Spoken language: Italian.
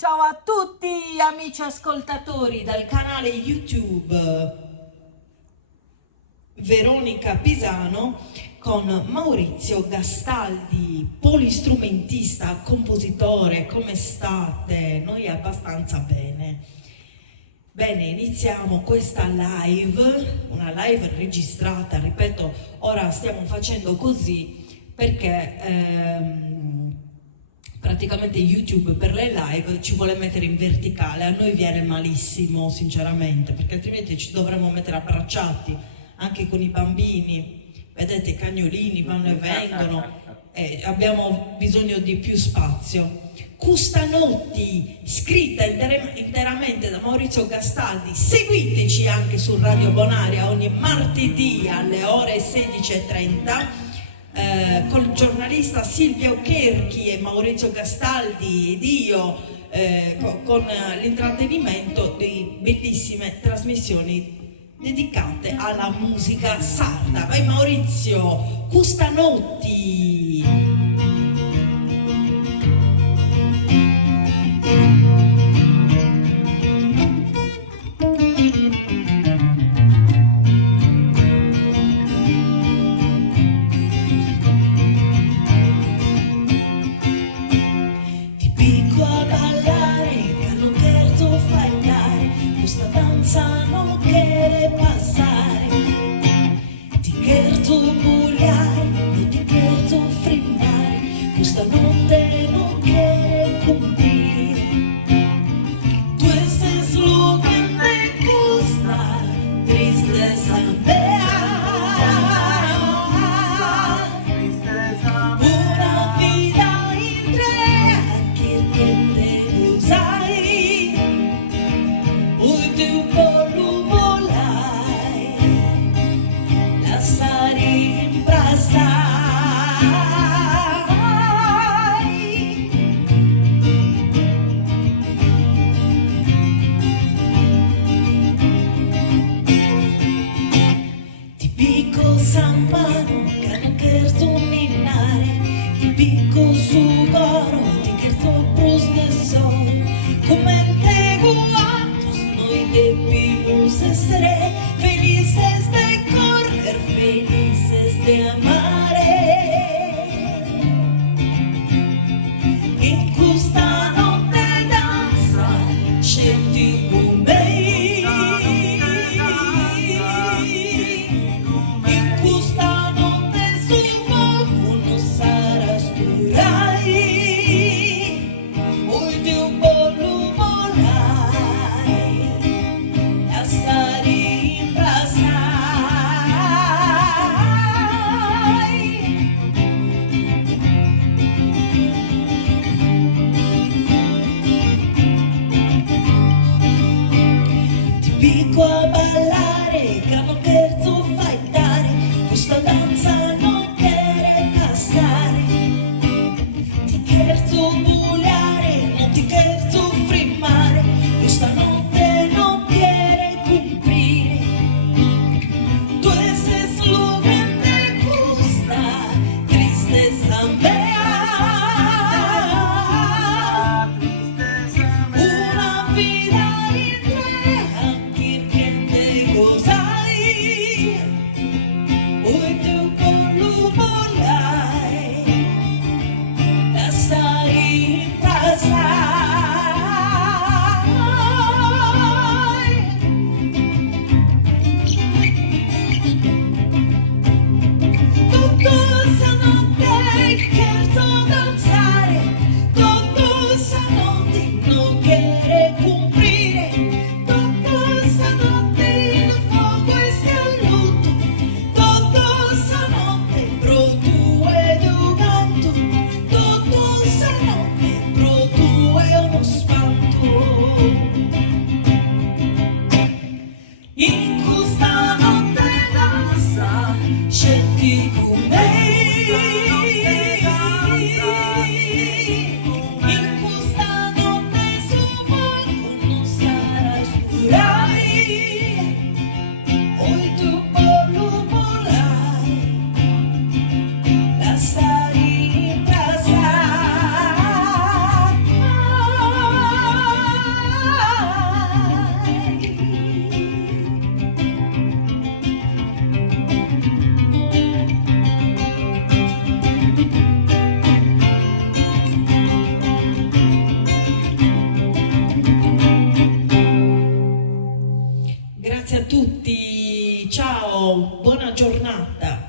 Ciao a tutti amici ascoltatori dal canale YouTube Veronica Pisano con Maurizio Gastaldi, polistrumentista, compositore. Come state? Noi abbastanza bene. Bene, iniziamo questa live, una live registrata, ripeto, ora stiamo facendo così perché praticamente YouTube per le live ci vuole mettere in verticale, a noi viene malissimo sinceramente, perché altrimenti ci dovremmo mettere abbracciati anche con i bambini, vedete i cagnolini vanno e vengono, abbiamo bisogno di più spazio. Custanotti, scritta interamente da Maurizio Gastaldi. Seguiteci anche su Radio Bonaria ogni martedì alle ore 16:30 con il giornalista Silvia Ocherchi e Maurizio Gastaldi ed io, con l'intrattenimento di bellissime trasmissioni dedicate alla musica sarda. Vai Maurizio, Custanotti! Grazie a tutti, ciao, buona giornata.